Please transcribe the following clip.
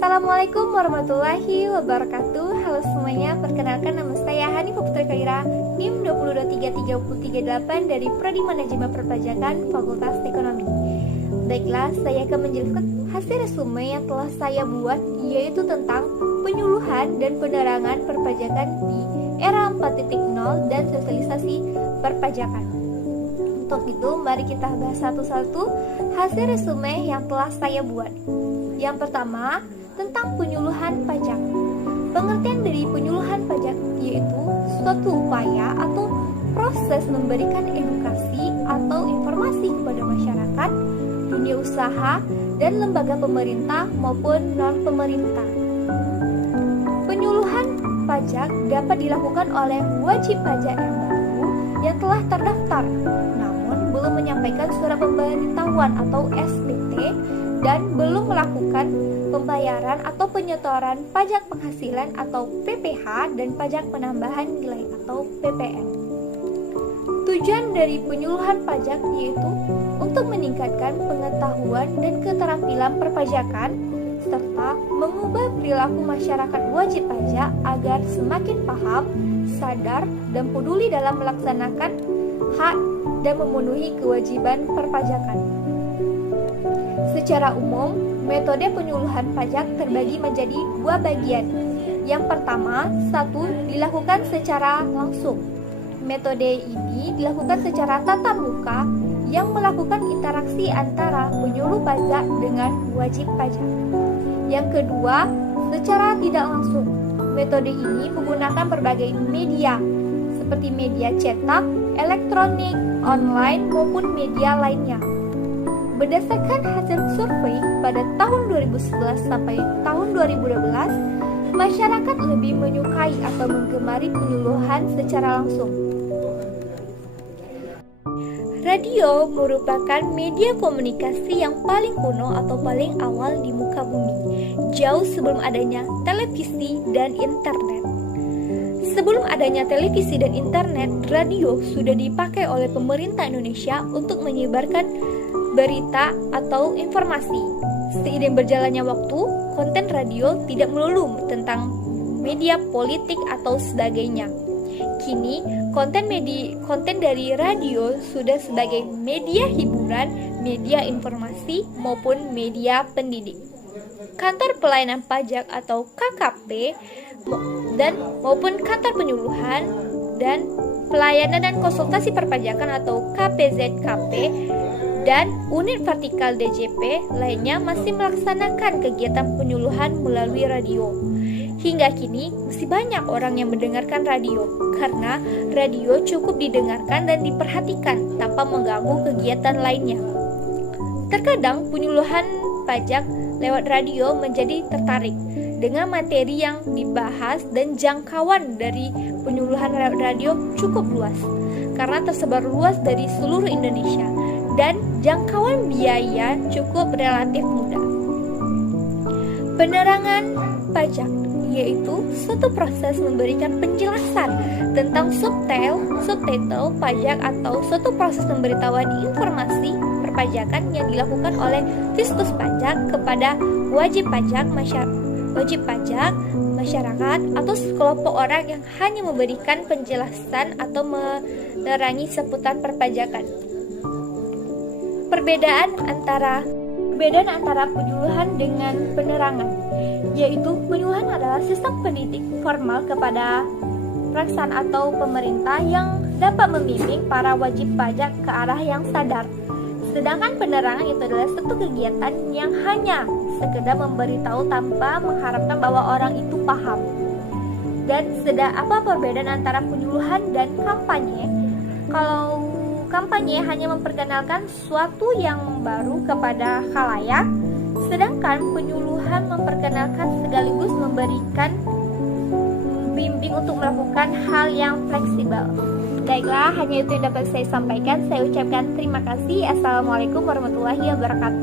Assalamualaikum warahmatullahi wabarakatuh. Halo semuanya, perkenalkan nama saya Hanifah Putri Khaira, NIM 2233338 dari Prodi Manajemen Perpajakan Fakultas Ekonomi. Baiklah, saya akan menjelaskan hasil resume yang telah saya buat, yaitu tentang penyuluhan dan penerangan perpajakan di era 4.0 dan sosialisasi perpajakan. Untuk itu, mari kita bahas satu-satu hasil resume yang telah saya buat. Yang pertama, tentang penyuluhan pajak. Pengertian dari penyuluhan pajak yaitu suatu upaya atau proses memberikan edukasi atau informasi kepada masyarakat, dunia usaha, dan lembaga pemerintah maupun non-pemerintah. Penyuluhan pajak dapat dilakukan oleh wajib pajak yang baru yang telah terdaftar, namun belum menyampaikan surat pemberitahuan atau SPT dan belum melakukan pembayaran atau penyetoran pajak penghasilan atau PPH dan pajak penambahan nilai atau PPN. Tujuan dari penyuluhan pajak yaitu untuk meningkatkan pengetahuan dan keterampilan perpajakan serta mengubah perilaku masyarakat wajib pajak agar semakin paham, sadar, dan peduli dalam melaksanakan hak dan memenuhi kewajiban perpajakan. Secara umum, metode penyuluhan pajak terbagi menjadi dua bagian. Yang pertama, dilakukan secara langsung. Metode ini dilakukan secara tatap muka yang melakukan interaksi antara penyuluh pajak dengan wajib pajak. Yang kedua, secara tidak langsung. Metode ini menggunakan berbagai media, seperti media cetak, elektronik, online, maupun media lainnya. Berdasarkan hasil survei pada tahun 2011 sampai tahun 2012, masyarakat lebih menyukai atau menggemari penyuluhan secara langsung. Radio merupakan media komunikasi yang paling kuno atau paling awal di muka bumi, jauh sebelum adanya televisi dan internet. Sebelum adanya televisi dan internet, radio sudah dipakai oleh pemerintah Indonesia untuk menyebarkan berita atau informasi. Seiring berjalannya waktu, konten radio tidak melulu tentang media politik atau sebagainya. Kini, konten dari radio sudah sebagai media hiburan, media informasi, maupun media pendidik. Kantor Pelayanan Pajak atau KKP maupun kantor penyuluhan dan pelayanan dan konsultasi perpajakan atau KPZKP dan unit vertikal DJP lainnya masih melaksanakan kegiatan penyuluhan melalui radio. Hingga kini masih banyak orang yang mendengarkan radio karena radio cukup didengarkan dan diperhatikan tanpa mengganggu kegiatan lainnya. Terkadang penyuluhan pajak lewat radio menjadi tertarik dengan materi yang dibahas dan jangkauan dari penyuluhan lewat radio cukup luas karena tersebar luas dari seluruh Indonesia dan jangkauan biaya cukup relatif mudah. Penerangan pajak yaitu suatu proses memberikan penjelasan tentang subtitle pajak atau suatu proses pemberitahuan informasi perpajakan yang dilakukan oleh Fiskus Pajak kepada wajib pajak masyarakat atau sekelompok orang yang hanya memberikan penjelasan atau menerangi seputar perpajakan. Perbedaan antara penyuluhan dengan penerangan, yaitu penyuluhan adalah sistem pendidik formal kepada pelaksanaan atau pemerintah yang dapat membimbing para wajib pajak ke arah yang sadar. Sedangkan penerangan itu adalah satu kegiatan yang hanya sekedar memberitahu tanpa mengharapkan bahwa orang itu paham. Dan apa perbedaan antara penyuluhan dan kampanye? Kalau kampanye hanya memperkenalkan sesuatu yang baru kepada khalayak, sedangkan penyuluhan memperkenalkan sekaligus memberikan bimbing untuk melakukan hal yang fleksibel. Baiklah, hanya itu yang dapat saya sampaikan. Saya ucapkan terima kasih. Assalamualaikum warahmatullahi wabarakatuh.